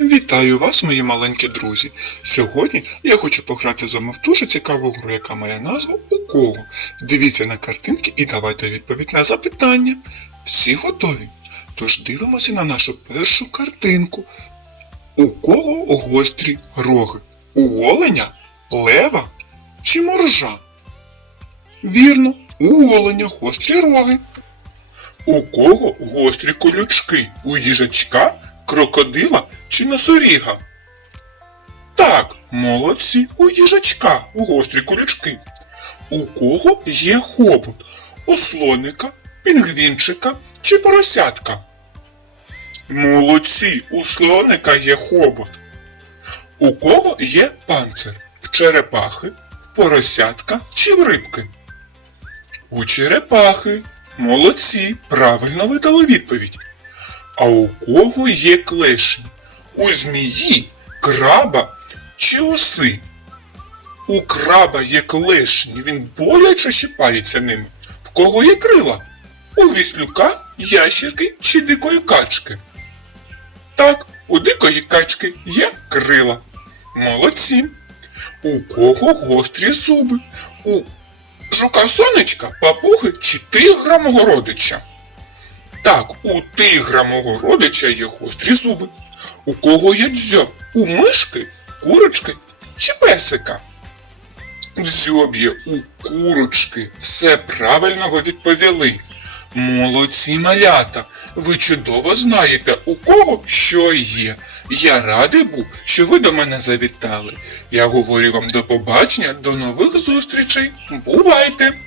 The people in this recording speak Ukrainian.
Вітаю вас, мої маленькі друзі. Сьогодні я хочу пограти з вами в дуже цікаву гру, яка має назву У кого. Дивіться на картинки і давайте відповідь на запитання. Всі готові? Тож дивимося на нашу першу картинку. У кого гострі роги? У оленя, лева чи моржа? Вірно, у оленя гострі роги. У кого гострі колючки? У їжачка, крокодила чи носоріга? Так, молодці, у їжачка у гострі колючки. У кого є хобот? У слоника, пінгвінчика чи поросятка? Молодці, у слоника є хобот. У кого є панцир? В черепахи, в поросятка чи в рибки? У черепахи. Молодці, правильно ви дали відповідь. А у кого є клешні? У змії, краба чи оси? У краба є клешні, він боляче щипається ними. В кого є крила? У віслюка, ящерки чи дикої качки? Так, у дикої качки є крила. Молодці. У кого гострі зуби? У жука сонечка, папуги чи тигра мого? Так, у тигра мого родича є гострі зуби. У кого є дзьоб? У мишки, курочки чи песика? Дзьоб є у курочки. Все правильно ви відповіли. Молодці малята. Ви чудово знаєте, у кого що є. Я радий був, що ви до мене завітали. Я говорю вам до побачення, до нових зустрічей. Бувайте!